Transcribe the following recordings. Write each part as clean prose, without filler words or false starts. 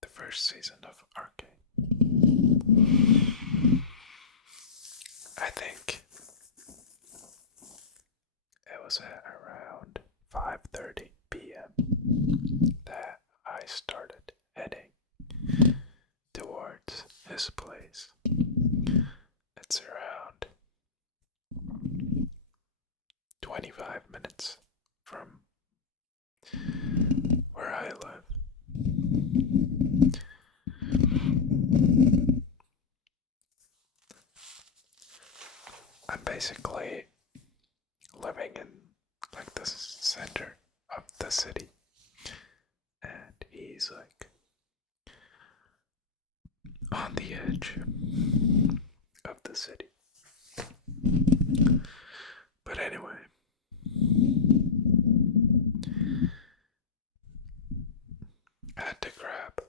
the first season of Arcane. I think it was at around 5:30 p.m. that I started heading towards his place. It's around 25 minutes from where I live. I'm basically living in like the center of the city, and he's like on the edge of the city. But anyway, I had to grab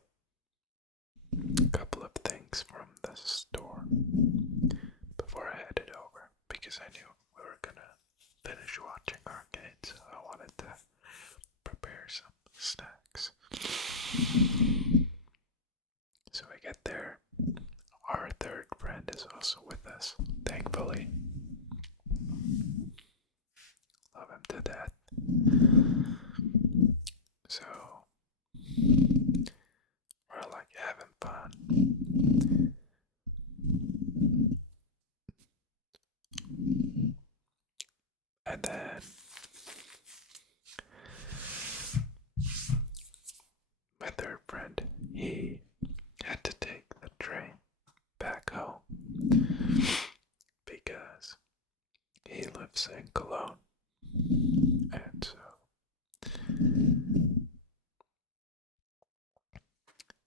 a couple of things from the store before I headed over because I knew we were gonna finish watching Arcade, so I wanted to prepare some snacks. So I get there. Our third friend is also with us, thankfully. Love him to death. So we're like having fun. And then my third friend, he had to take the train back home because he lives in Cologne. And so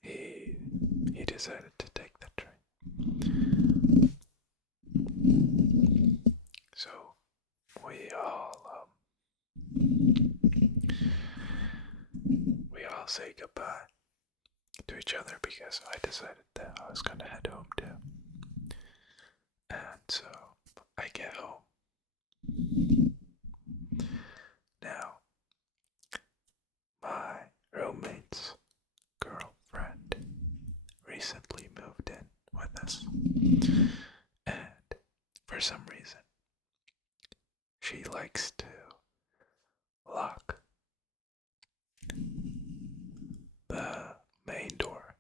he decided to take the train. So we all say goodbye to each other because I decided that I was gonna head home too. And so I get home. Now, my roommate's girlfriend recently moved in with us. And for some reason, she likes to lock the main door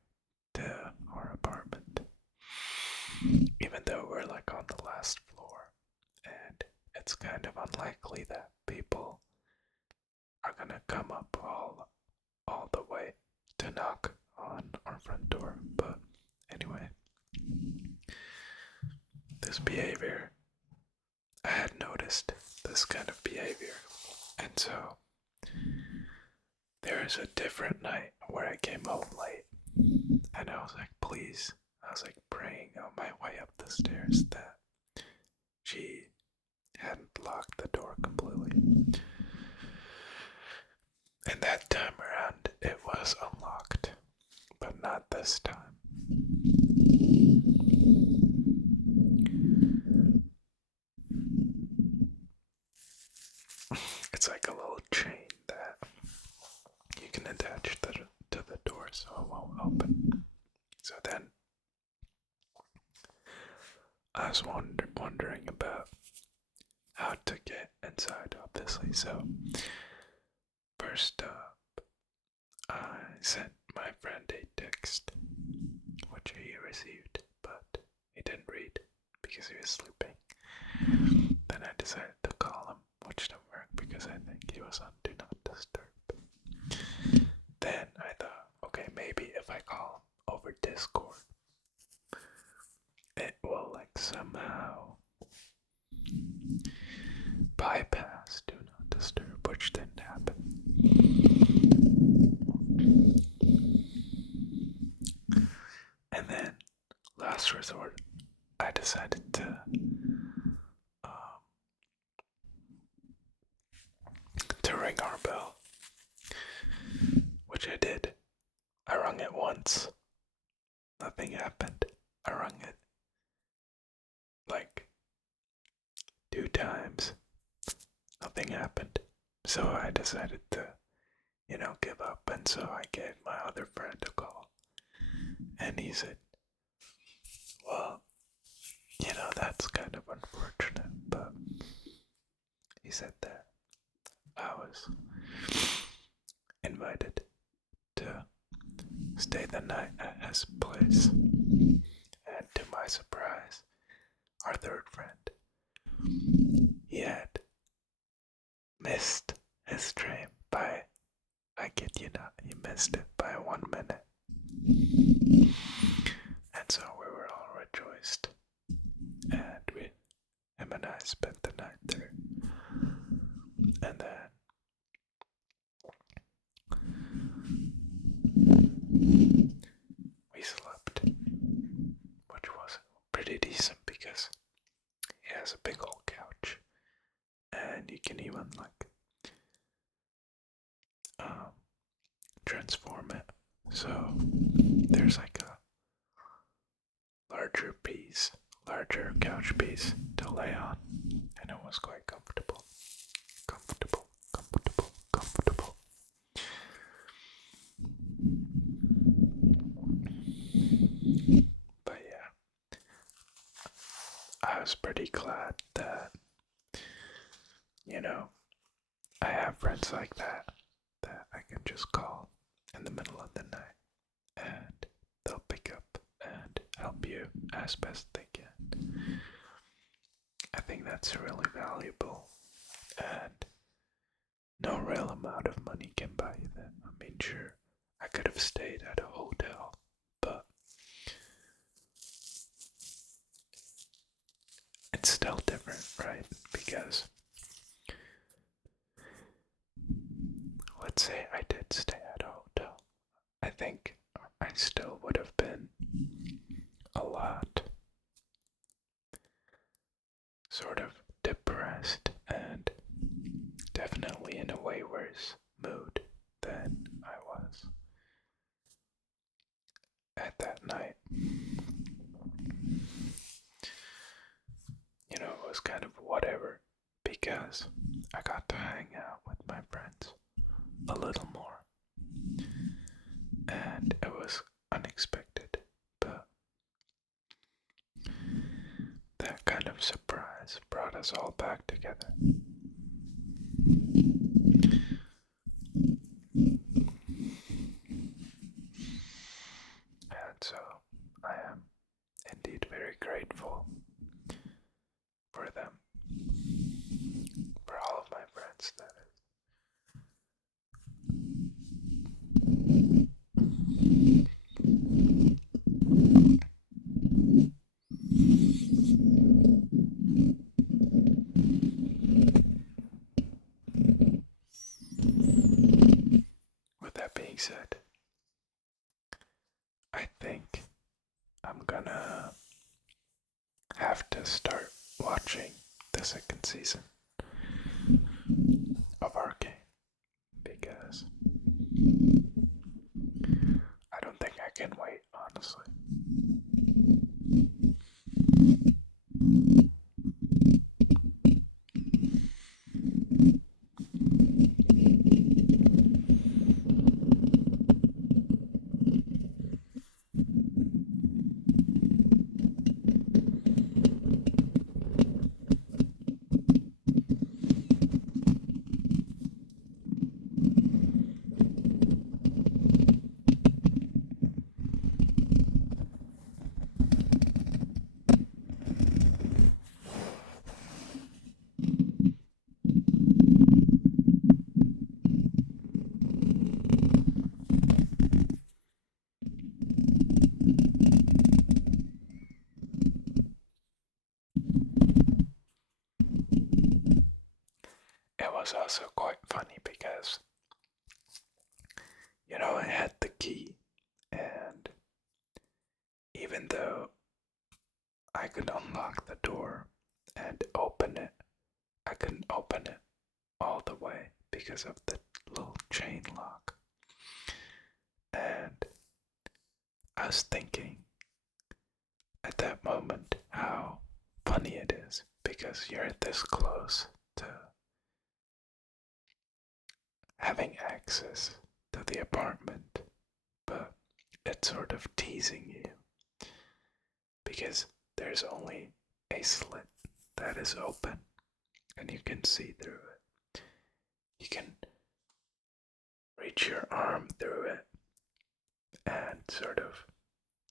to our apartment, even though we're like on the last floor, and it's kind of unlikely that people are gonna come up all the way to knock on our front door. But anyway, this behavior, I had noticed this kind of behavior, and so there is a different night where I came home late, and I was like, please, I was like praying on my way up the stairs that she hadn't locked the door completely. And that time around, it was unlocked, but not this time. It's like a little chain that you can attach to the door so it won't open. So then I was wondering about how to get inside, obviously. So first up, I sent my friend a text, which he received, but he didn't read because he was sleeping. Then I decided to call him, which didn't work because I think he was on Do Not Disturb. Then I thought, okay, maybe if I call him over Discord, it will like somehow bypass Do Not Disturb, which didn't happen. And then, last resort, I decided to ring our bell, which I did. I rung it once. Nothing happened. I rung it like 2 times. Nothing happened. So I decided to, give up, and so I gave my other friend a call. And he said, well, that's kind of unfortunate, but he said that I was invited to stay the night at his place. And to my surprise, our third friend, he had missed his train by, I kid you not, he missed it by 1 minute. And so we were all rejoiced. And him and I spent the night there. And then we slept, which was pretty decent because he has a big old couch. And you can even transform it. So there's like a larger couch piece to lay on, and it was quite comfortable. But yeah, I was pretty glad that, I have friends like that I can just call in the middle of the night and they'll pick up and help you as best they can. I think that's really valuable, and no real amount of money can buy you that. I mean, sure, I could have stayed at a hotel, but it's still different, right? Because let's say I did stay at a hotel, I think I still would have been a lot sort of depressed and definitely in a way worse mood than I was at that night. It was kind of whatever because I got to hang out with my friends a little more. And it was unexpected, but that kind of surprise brought us all back together. And so I am indeed very grateful for them, for all of my friends, that is. With that being said, I think I'm gonna have to start watching the second season of Arcane because I don't think I can wait, honestly. It was also quite funny because, I had the key, and even though I could unlock the door and open it, I couldn't open it all the way because of the little chain lock. And I was thinking at that moment how funny it is because you're this close to having access to the apartment, but it's sort of teasing you because there's only a slit that is open and you can see through it. You can reach your arm through it and sort of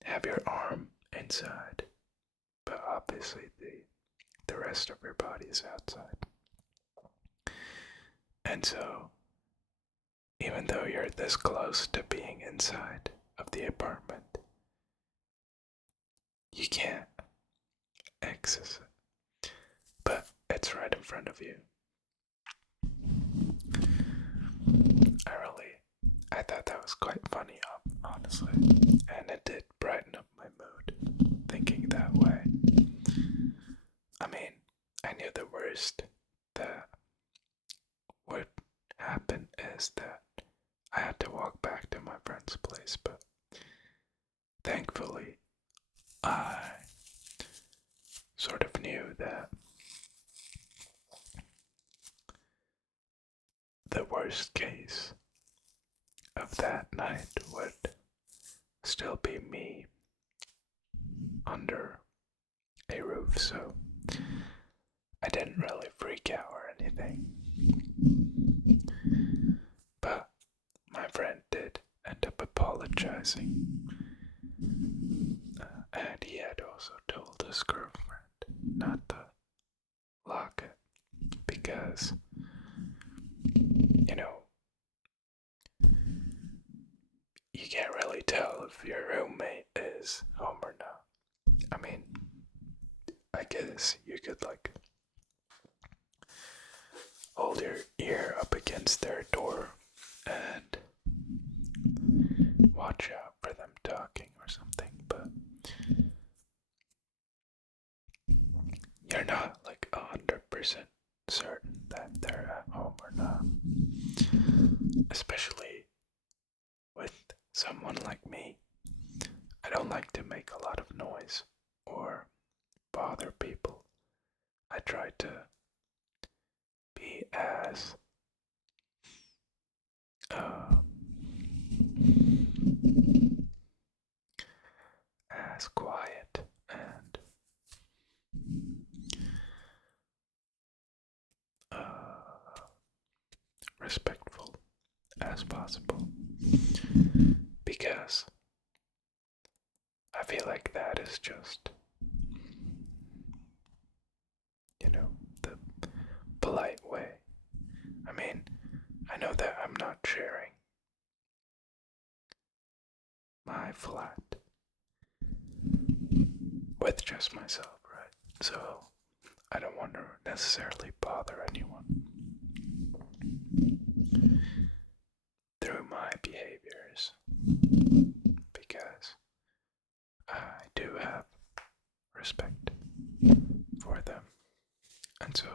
have your arm inside, but obviously the rest of your body is outside. And so, even though you're this close to being inside of the apartment, you can't access it, but it's right in front of you. I thought that was quite funny, honestly, and it did brighten up my mood, thinking that way. I mean, I knew the worst that would happen is that I had to walk back to my friend's place, but thankfully, I sort of knew that the worst case of that night would still be me under a roof, so I didn't really freak out or anything. But my friend did end up apologizing, and he had also told his girlfriend not to lock it because, you can't really tell if your roommate is home or not. I mean, I guess you could hold your ear up against their door and watch out for them talking or something, but you're not 100% certain that they're at home or not. Especially with someone like me. I don't like to make a lot of noise or bother people. I try to be as quiet and respectful as possible, because I feel like that is just, the polite way. I mean, I know that I'm not sharing my flat with just myself, right? So I don't want to necessarily bother anyone through my behaviors, because I do have respect for them. And so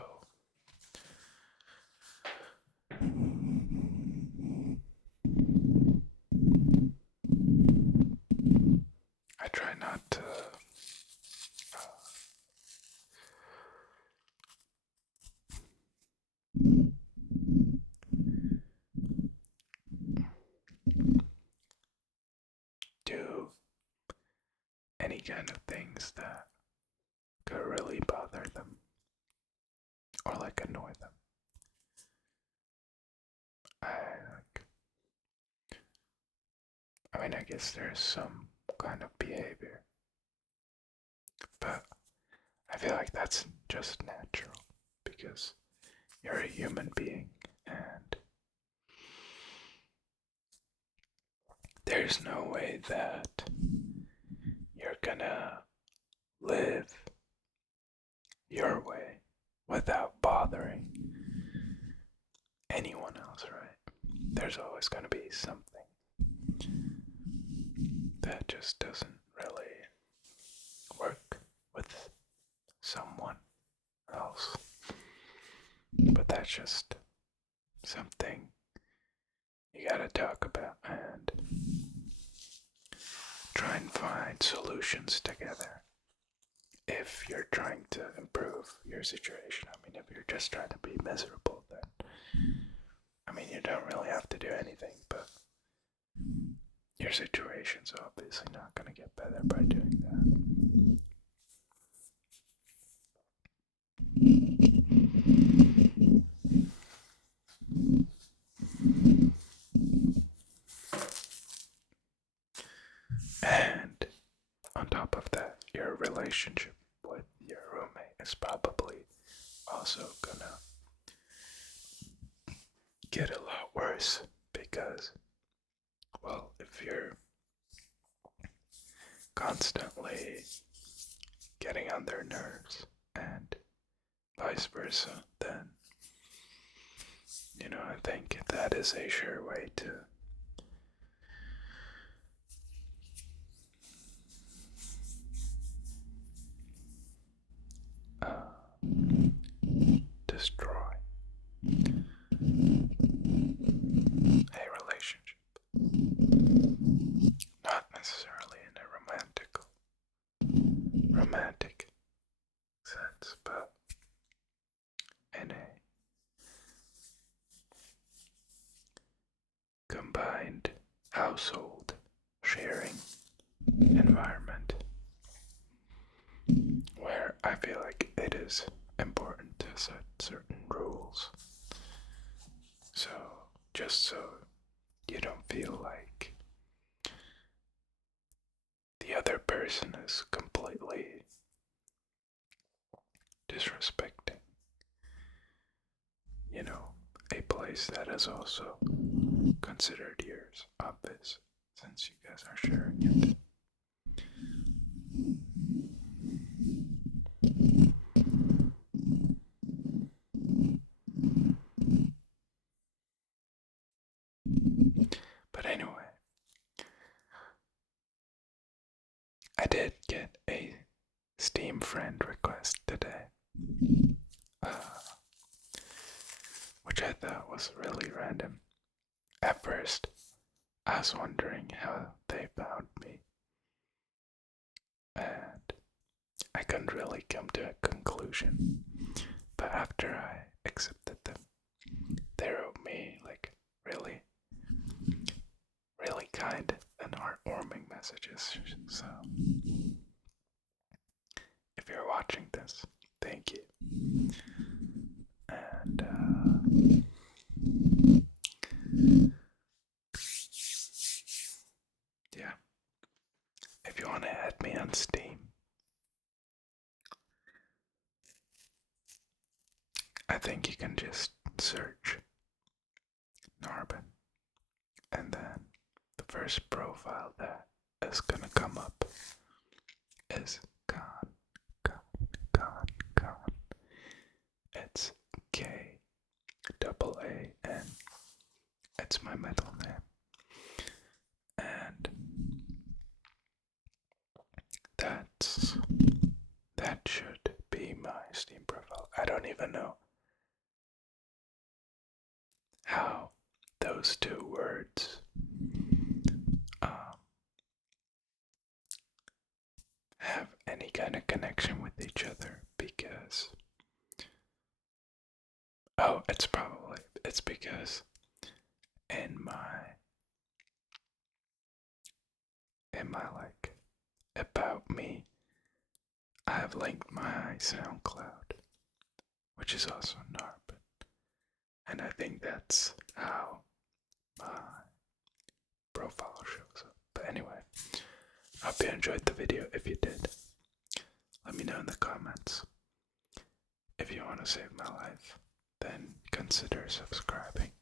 I try not to do any kind of things that could really bother them or annoy them. I guess there's some kind of behavior, but I feel like that's just natural because you're a human being and there's no way that you're gonna live your way without bothering anyone else, right? There's always gonna be something that just doesn't really work with someone else. But that's just something you gotta talk about and try and find solutions together if you're trying to improve your situation. If you're just trying to be miserable, then you don't really have to do anything, but your situation's obviously not going to get better by doing that. And on top of that, your relationship with your roommate is probably also gonna get a lot worse because, well, if you're constantly getting on their nerves and vice versa, then, I think that is a sure way to destroy a relationship. Not necessarily in a romantic sense, but in a combined household sharing environment where I feel like it is important to set certain rules. So, just so you don't feel like the other person is completely disrespecting, a place that is also considered yours, obvious, since you guys are sharing it. But anyway, I did get a Steam friend request today, which I thought was really random. At first, I was wondering how they found me, and I couldn't really come to a conclusion. But after I accepted them, they wrote me like really, really kind and heartwarming messages. So, if you're watching this, thank you. And yeah, if you want to add me on Steam, I think you can just search Narben, and then the first profile that is gonna come up is Khan. It's KAAN. It's my middle name. And that should be my Steam profile. I don't even know how those two words have any kind of connection with each other because it's because in my like about me, I have linked my SoundCloud, which is also Narben, and I think that's how my profile shows up. But anyway, I hope you enjoyed the video. If you did, let me know in the comments. If you want to save my life, then consider subscribing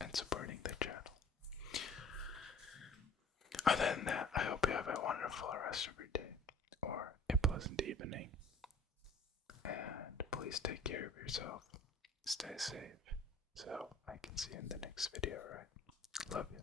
and supporting the channel. Other than that, I hope you have a wonderful rest of your day or a pleasant evening. And please take care of yourself. Stay safe so I can see you in the next video, right? Love you.